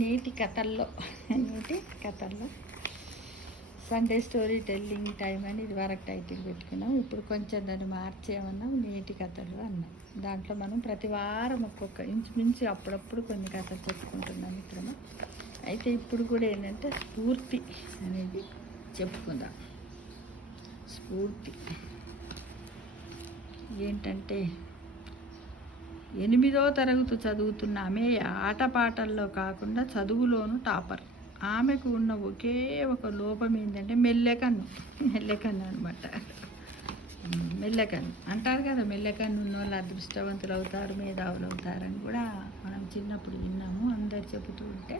నేటి కథల్లో Sunday story telling time అని ఇది వరకు టైటిల్ పెట్టుకున్నాం. ఇప్పుడు కొంచెం దాన్ని మార్చేమన్నాం, నేటి కథలు అన్నాం. దాంట్లో మనం ప్రతి వారం ఒక్కొక్క ఇంచుమించు అప్పుడప్పుడు కొన్ని కథలు చెప్పుకుంటున్నాం మిత్రమా. అయితే ఇప్పుడు కూడా ఏంటంటే స్ఫూర్తి అనేది చెప్పుకుందాం. స్ఫూర్తి ఏంటంటే 8వ తరగతి చదువుతున్న ఆమె ఆటపాటల్లో కాకుండా చదువులోనూ టాపర్. ఆమెకు ఉన్న ఒకే ఒక లోపం ఏంటంటే మెల్లెకన్ను అనమాట. మెల్లెకన్ను అంటారు కదా, మెల్లెకన్ను ఉన్న వాళ్ళు అదృష్టవంతులు అవుతారు, మేధావులు అవుతారని కూడా మనం చిన్నప్పుడు విన్నాము, అందరు చెబుతూ ఉంటే.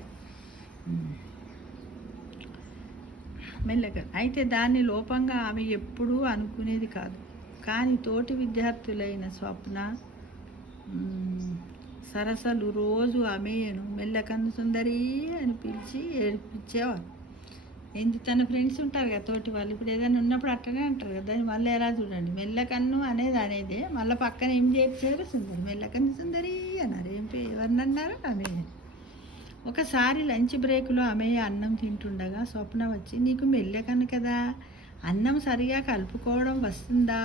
మెల్లెకన్ను అయితే దాన్ని లోపంగా ఆమె ఎప్పుడూ అనుకునేది కాదు. కానీ తోటి విద్యార్థులైన స్వప్న, సరసలు రోజు ఆమెను మెల్లకన్ను సుందరి అని పిలిచి ఏడిపించేవారు. తన ఫ్రెండ్స్ ఉంటారు కదా తోటి వాళ్ళు, ఇప్పుడు ఏదైనా ఉన్నప్పుడు అట్టనే అంటారు కదా, దాన్ని మళ్ళీ ఎలా చూడండి, మెల్లకన్ను అనేదే మళ్ళీ పక్కన ఏం చేర్చారు, సుందరి, మెల్లకన్ను సుందరి అన్నారు. ఎవరినన్నారు? ఆమె. ఒకసారి లంచ్ బ్రేక్లో ఆమె అన్నం తింటుండగా స్వప్న వచ్చి, నీకు మెల్లకన్ను కదా, అన్నం సరిగా కలుపుకోవడం వస్తుందా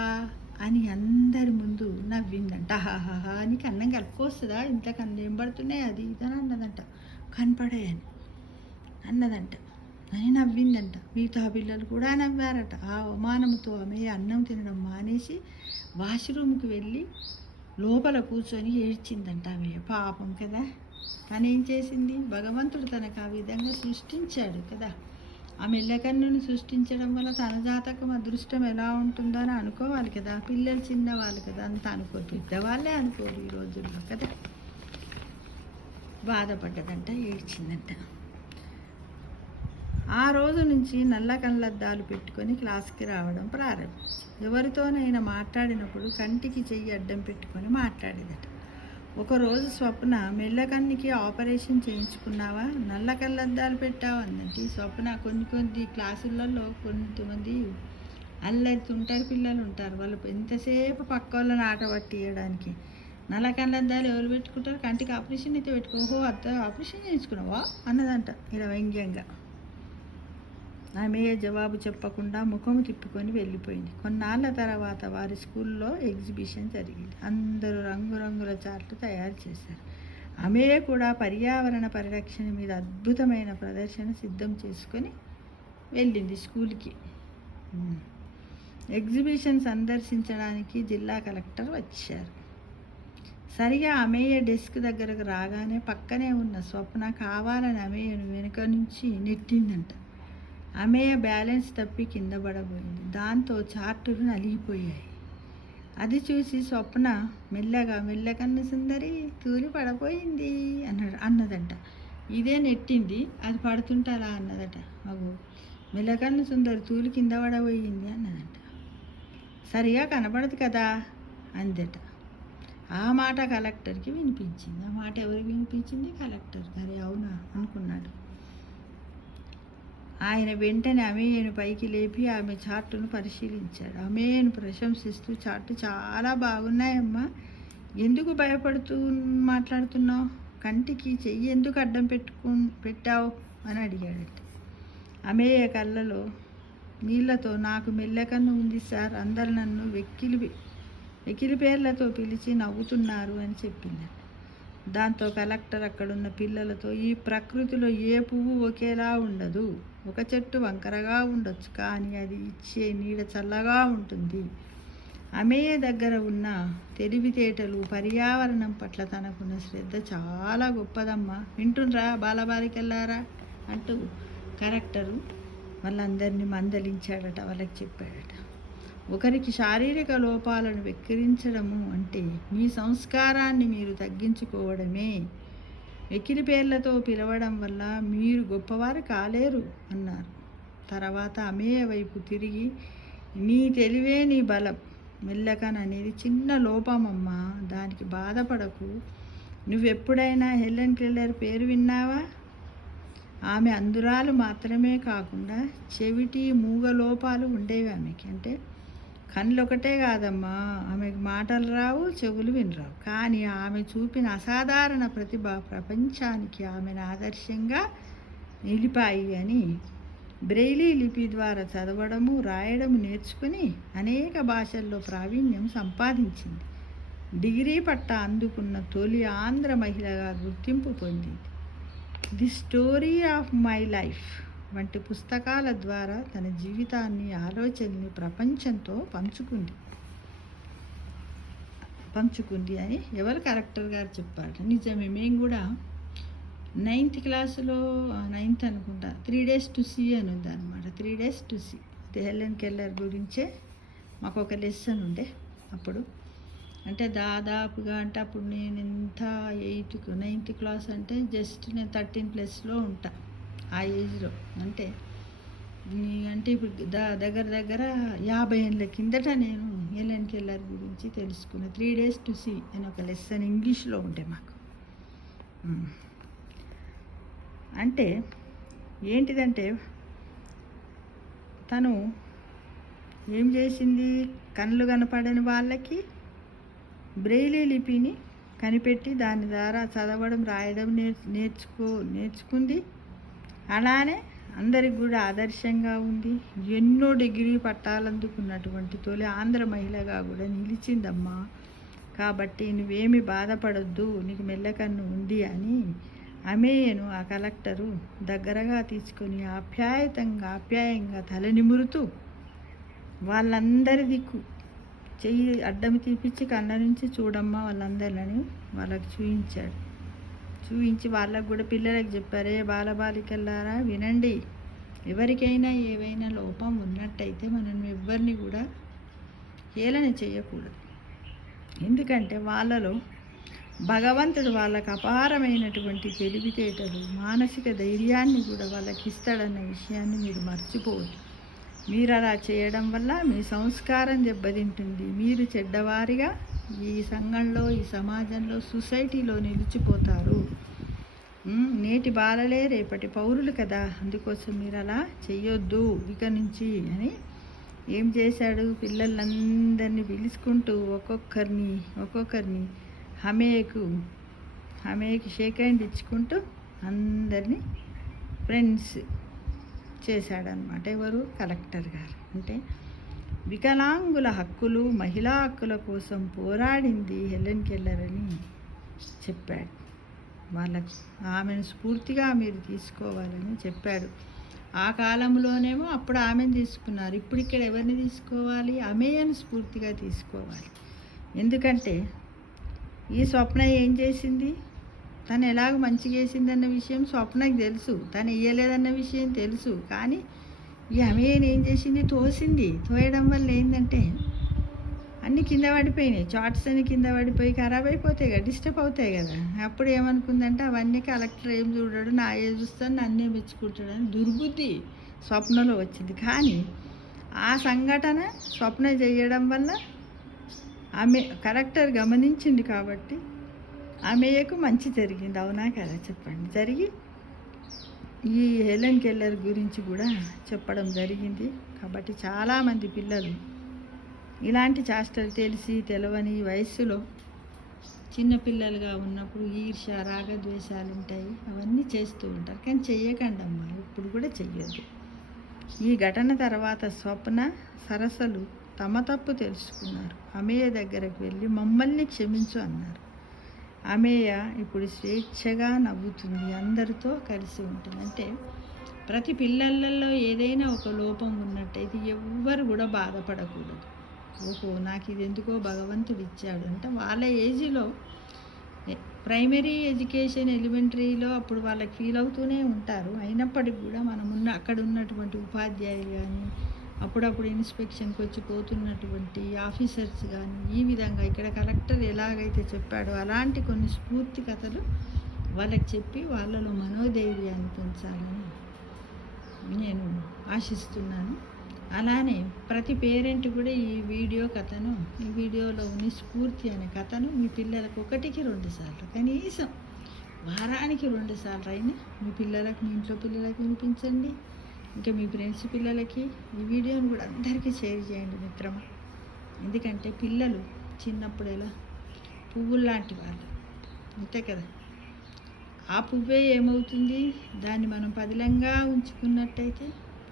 అని అందరి ముందు నవ్విందంట. హాహాహా, నీకు అన్నం కలుపుకొస్తుందా, ఇంత కన్ను ఏం పడుతున్నాయి అది ఇదని అన్నదంట. కనపడాయని అన్నదంట అని నవ్విందంట. మిగతా పిల్లలు కూడా నవ్వారట. ఆ అవమానంతో ఆమె అన్నం తినడం మానేసి వాష్రూమ్కి వెళ్ళి లోపల కూర్చొని ఏడ్చిందంట. ఆమె పాపం కదా, తనేం చేసింది, భగవంతుడు తనకు ఆ విధంగా సృష్టించాడు కదా. ఆ మెల్లకన్నుని సృష్టించడం వల్ల తన జాతకం అదృష్టం ఎలా ఉంటుందో అని అనుకోవాలి కదా. పిల్లలు చిన్నవాళ్ళు కదా, అంత అనుకోరు, పెద్దవాళ్ళే అనుకోరు ఈ రోజుల్లో కదా. బాధపడ్డదంట, ఏడ్చిందంట. ఆ రోజు నుంచి నల్ల కళ్ళద్దాలు పెట్టుకొని క్లాస్కి రావడం ప్రారంభించింది. ఎవరితోనైనా మాట్లాడినప్పుడు కంటికి చెయ్యి అడ్డం పెట్టుకొని మాట్లాడేదట. ఒకరోజు స్వప్న, మెల్లకన్నికి ఆపరేషన్ చేయించుకున్నావా, నల్ల కళ్ళద్దాలు పెట్టావు అన్నట్టు. స్వప్న కొన్ని క్లాసులలో కొంతమంది అల్లెత్తుంటారు, పిల్లలు ఉంటారు, వాళ్ళు ఎంతసేపు పక్క వాళ్ళని ఆట పట్టియడానికి నల్ల కళ్ళద్దాలు ఎవరు పెట్టుకుంటారు, కంటికి ఆపరేషన్ అయితే పెట్టుకో, ఆపరేషన్ చేయించుకున్నావా అన్నదంట ఇలా వ్యంగ్యంగా. ఆమె జవాబు చెప్పకుండా ముఖం తిప్పుకొని వెళ్ళిపోయింది. కొన్నాళ్ళ తర్వాత వారి స్కూల్లో ఎగ్జిబిషన్ జరిగింది. అందరూ రంగురంగుల చార్ట్లు తయారు చేశారు. ఆమె కూడా పర్యావరణ పరిరక్షణ మీద అద్భుతమైన ప్రదర్శన సిద్ధం చేసుకొని వెళ్ళింది స్కూల్కి. ఎగ్జిబిషన్ సందర్శించడానికి జిల్లా కలెక్టర్ వచ్చారు. సరిగా అమేయ డెస్క్ దగ్గరకు రాగానే పక్కనే ఉన్న స్వప్న కావాలని అమేయను వెనుక నుంచి నెట్టిందంట. అమేయ బ్యాలెన్స్ తప్పి కింద పడబోయింది. దాంతో చార్టులు నలిగిపోయాయి. అది చూసి స్వప్న మెల్లగా, మెల్లకన్ను సుందరి తూలి పడపోయింది అన్నదంట. ఇదే నెట్టింది, అది పడుతుంటే అలా అన్నదట. అగో, మెల్లకన్ను సుందరి తూలి కింద పడబోయింది అన్నదంట. సరిగా కనపడదు కదా అందట. ఆ మాట కలెక్టర్కి వినిపించింది. ఆ మాట ఎవరికి వినిపించింది? కలెక్టర్. అరే అవునా అనుకున్నాడు ఆయన. వెంటనే అమేయను పైకి లేపి ఆమె చార్టును పరిశీలించాడు. అమేయను ప్రశంసిస్తూ, చార్టు చాలా బాగున్నాయమ్మా, ఎందుకు భయపడుతూ మాట్లాడుతున్నావు, కంటికి చెయ్యి ఎందుకు అడ్డం పెట్టావు అని అడిగాడట. అమేయ కళ్ళలో నీళ్లతో, నాకు మెల్లకన్ను ఉంది సార్, అందరు నన్ను వెకిలి పేర్లతో పిలిచి నవ్వుతున్నారు అని చెప్పింది. దాంతో కలెక్టర్ అక్కడున్న పిల్లలతో, ఈ ప్రకృతిలో ఏ పువ్వు ఒకేలా ఉండదు, ఒక చెట్టు వంకరగా ఉండొచ్చు, కానీ అది ఇచ్చే నీడ చల్లగా ఉంటుంది. అమేయ దగ్గర ఉన్న తెలివితేటలు, పర్యావరణం పట్ల తనకున్న శ్రద్ధ చాలా గొప్పదమ్మా, వింటుండ్రా బాలబాలికల్లారా అంటూ కలెక్టరు వాళ్ళందరినీ మందలించాడట. వాళ్ళకి చెప్పాడట, ఒకరికి శారీరక లోపాలను వెక్కిరించడము అంటే మీ సంస్కారాన్ని మీరు తగ్గించుకోవడమే. వెకిలి పేర్లతో పిలవడం వల్ల మీరు గొప్పవారు కాలేరు అన్నారు. తర్వాత అమేయ వైపు తిరిగి, నీ తెలివే నీ బలం, మెల్లకన్ అనేది చిన్న లోపమమ్మా, దానికి బాధపడకు. నువ్వెప్పుడైనా హెలెన్ కెల్లర్ పేరు విన్నావా? ఆమె అందురాలు మాత్రమే కాకుండా చెవిటి మూగ లోపాలు ఉండేవి ఆమెకి. అంటే కళ్ళు ఒకటే కాదమ్మా, ఆమెకు మాటలు రావు, చెవులు వినరావు. కానీ ఆమె చూపిన అసాధారణ ప్రతిభ ప్రపంచానికి ఆమెను ఆదర్శంగా నిలిపాయి అని బ్రెయిలీ లిపి ద్వారా చదవడము, రాయడము నేర్చుకుని అనేక భాషల్లో ప్రావీణ్యం సంపాదించింది. డిగ్రీ పట్టా అందుకున్న తొలి ఆంధ్ర మహిళగా గుర్తింపు పొందింది. The story of my life వంటి పుస్తకాల ద్వారా తన జీవితాన్ని, ఆలోచనని ప్రపంచంతో పంచుకుంది అని ఎవరు కలెక్టర్ గారు చెప్పారు. నిజమే, మేము కూడా 9th క్లాసులో 9th అనుకుంటా 3 days to see అని ఉంది అనమాట. 3 days to see అది హెలెన్ కెల్లర్ గురించే మాకు ఒక లెసన్ ఉండే అప్పుడు. అంటే దాదాపుగా అంటే అప్పుడు నేను ఎంత 9th క్లాస్ అంటే జస్ట్ నేను 13+లో ఉంటా ఆ ఏజ్లో. అంటే ఇప్పుడు దగ్గర 50 ఏళ్ళ కిందట నేను హెలెన్ కెల్లర్ గురించి తెలుసుకున్న. 3 days to see అని ఒక లెసన్ ఇంగ్లీష్లో ఉండే మాకు. అంటే ఏంటిదంటే తను ఏం చేసింది, కళ్ళు కనపడని వాళ్ళకి బ్రెయిలీ లిపిని కనిపెట్టి దాని ద్వారా చదవడం, రాయడం నేర్చుకుంది. అలానే అందరికి కూడా ఆదర్శంగా ఉంది. ఎన్నో డిగ్రీ పట్టాలందుకున్నటువంటి తొలి ఆంధ్ర మహిళగా కూడా నిలిచిందమ్మా. కాబట్టి నువ్వేమి బాధపడొద్దు, నీకు మెల్లకన్ను ఉంది అని ఆమెను ఆ కలెక్టరు దగ్గరగా తీసుకొని ఆప్యాయంగా తలనిమురుతూ వాళ్ళందరి దిక్కు చెయ్యి అడ్డం తీపిచ్చి కళ్ళ నుంచి చూడమ్మా వాళ్ళందరిని వాళ్ళకి చూపించి వాళ్ళకు కూడా పిల్లలకు చెప్పారే, బాలబాలికల్లారా వినండి, ఎవరికైనా ఏవైనా లోపం ఉన్నట్టయితే మనం ఎవరిని కూడా హేళన చేయకూడదు. ఎందుకంటే వాళ్ళలో భగవంతుడు వాళ్ళకు అపారమైనటువంటి తెలివితేటలు, మానసిక ధైర్యాన్ని కూడా వాళ్ళకి ఇస్తాడన్న విషయాన్ని మీరు మర్చిపోవద్దు. మీరు అలా చేయడం వల్ల మీ సంస్కారం దెబ్బతింటుంది. మీరు చెడ్డవారిగా ఈ సంఘంలో, ఈ సమాజంలో, సొసైటీలో నిలిచిపోతారు. నేటి బాలలే రేపటి పౌరులు కదా, అందుకోసం మీరు అలా చెయ్యొద్దు ఇక నుంచి అని ఏం చేశాడు, పిల్లలందరినీ పిలుచుకుంటూ ఒక్కొక్కరిని హమేకి షేక్ హ్యాండ్ ఇచ్చుకుంటూ అందరినీ ఫ్రెండ్స్ చేశాడనమాట. ఎవరు, కలెక్టర్ గారు. అంటే వికలాంగుల హక్కులు, మహిళా హక్కుల కోసం పోరాడింది హెలెన్ కెల్లర్ అని చెప్పాడు. వాళ్ళకు ఆమెను స్ఫూర్తిగా మీరు తీసుకోవాలని చెప్పాడు. ఆ కాలంలోనేమో అప్పుడు ఆమెను తీసుకున్నారు, ఇప్పుడు ఇక్కడ ఎవరిని తీసుకోవాలి, ఆమెను స్ఫూర్తిగా తీసుకోవాలి. ఎందుకంటే ఈ స్వప్న ఏం చేసింది, తను ఎలాగ మంచిగా చేసిందన్న విషయం స్వప్నకి తెలుసు, తను ఇయ్యలేదన్న విషయం తెలుసు. కానీ ఈ ఆమెను ఏం చేసింది, తోయడం వల్ల ఏంటంటే అన్నీ కింద పడిపోయినాయి, చార్ట్స్ అన్నీ కింద పడిపోయి ఖరాబ్ అయిపోతాయి కదా, డిస్టర్బ్ అవుతాయి కదా. అప్పుడు ఏమనుకుందంటే అవన్నీ కలెక్టర్ ఏం చూడాడు, నా ఏ చూస్తాను నన్నే మెచ్చుకుంటాడని దుర్బుద్ధి స్వప్నలో వచ్చింది. కానీ ఆ సంఘటన స్వప్న చేయడం వల్ల ఆమె కలెక్టర్ గమనించింది కాబట్టి ఆమెకు మంచి జరిగింది. అవునా కదా చెప్పండి. జరిగి ఈ హెలెన్ కెల్లర్ గురించి కూడా చెప్పడం జరిగింది. కాబట్టి చాలామంది పిల్లలు ఇలాంటి చేష్టలు తెలిసి తెలవని వయస్సులో చిన్నపిల్లలుగా ఉన్నప్పుడు ఈర్ష్య, రాగద్వేషాలు ఉంటాయి, అవన్నీ చేస్తూ ఉంటారు. కానీ చెయ్యకండి అమ్మా, ఇప్పుడు కూడా చెయ్యొద్దు. ఈ ఘటన తర్వాత స్వప్న, సరసలు తమ తప్పు తెలుసుకున్నారు. అమేయ దగ్గరకు వెళ్ళి మమ్మల్ని క్షమించు అన్నారు. అమేయ ఇప్పుడు స్వేచ్ఛగా నవ్వుతుంది, అందరితో కలిసి ఉంటుంది. అంటే ప్రతి పిల్లలలో ఏదైనా ఒక లోపం ఉన్నట్టయితే ఎవ్వరు కూడా బాధపడకూడదు. ఓహో నాకు ఇది ఎందుకో భగవంతుడు ఇచ్చాడు అంటే వాళ్ళ ఏజ్లో ప్రైమరీ ఎడ్యుకేషన్, ఎలిమెంటరీలో అప్పుడు వాళ్ళకి ఫీల్ అవుతూనే ఉంటారు. అయినప్పటికీ కూడా అక్కడ ఉన్నటువంటి ఉపాధ్యాయులు కానీ, అప్పుడప్పుడు ఇన్స్పెక్షన్కి వచ్చి పోతున్నటువంటి ఆఫీసర్స్ కానీ, ఈ విధంగా ఇక్కడ కలెక్టర్ ఎలాగైతే చెప్పాడో అలాంటి కొన్ని స్ఫూర్తి కథలు వాళ్ళకి చెప్పి వాళ్ళలో మనోధైర్యాన్ని పెంచాలని నేను ఆశిస్తున్నాను. అలానే ప్రతి పేరెంట్ కూడా ఈ వీడియోలో ఉన్న స్ఫూర్తి అనే కథను మీ పిల్లలకు 1కి 2 సార్లు, కనీసం వారానికి 2 సార్లు అయినా మీ పిల్లలకు, మీ ఇంట్లో పిల్లలకి వినిపించండి. ఇంకా మీ ఫ్రెండ్స్ పిల్లలకి ఈ వీడియోని కూడా అందరికీ షేర్ చేయండి మిత్రమా. ఎందుకంటే పిల్లలు చిన్నప్పుడు ఎలా పువ్వులు లాంటి వాళ్ళు అంతే కదా. ఆ పువ్వే ఏమవుతుంది, దాన్ని మనం పదిలంగా ఉంచుకున్నట్టయితే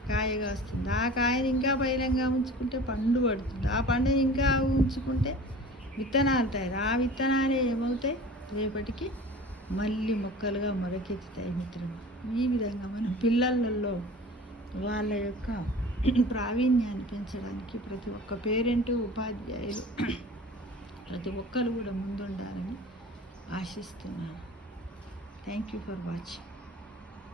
కాయగా వస్తుంది. ఆ కాయని ఇంకా పదిలంగా ఉంచుకుంటే పండు పడుతుంది. ఆ పండుని ఇంకా ఉంచుకుంటే విత్తనాలు తయారు. ఆ విత్తనాలే ఏమవుతాయి, రేపటికి మళ్ళీ మొక్కలుగా మొలకెత్తుతాయి మిత్రులు. ఈ విధంగా మనం పిల్లలలో వాళ్ళ యొక్క ప్రావీణ్యాన్ని పెంచడానికి ప్రతి ఒక్క పేరెంటు, ఉపాధ్యాయులు ప్రతి ఒక్కరు కూడా ముందుండాలని ఆశిస్తున్నాను. Thank you for watching.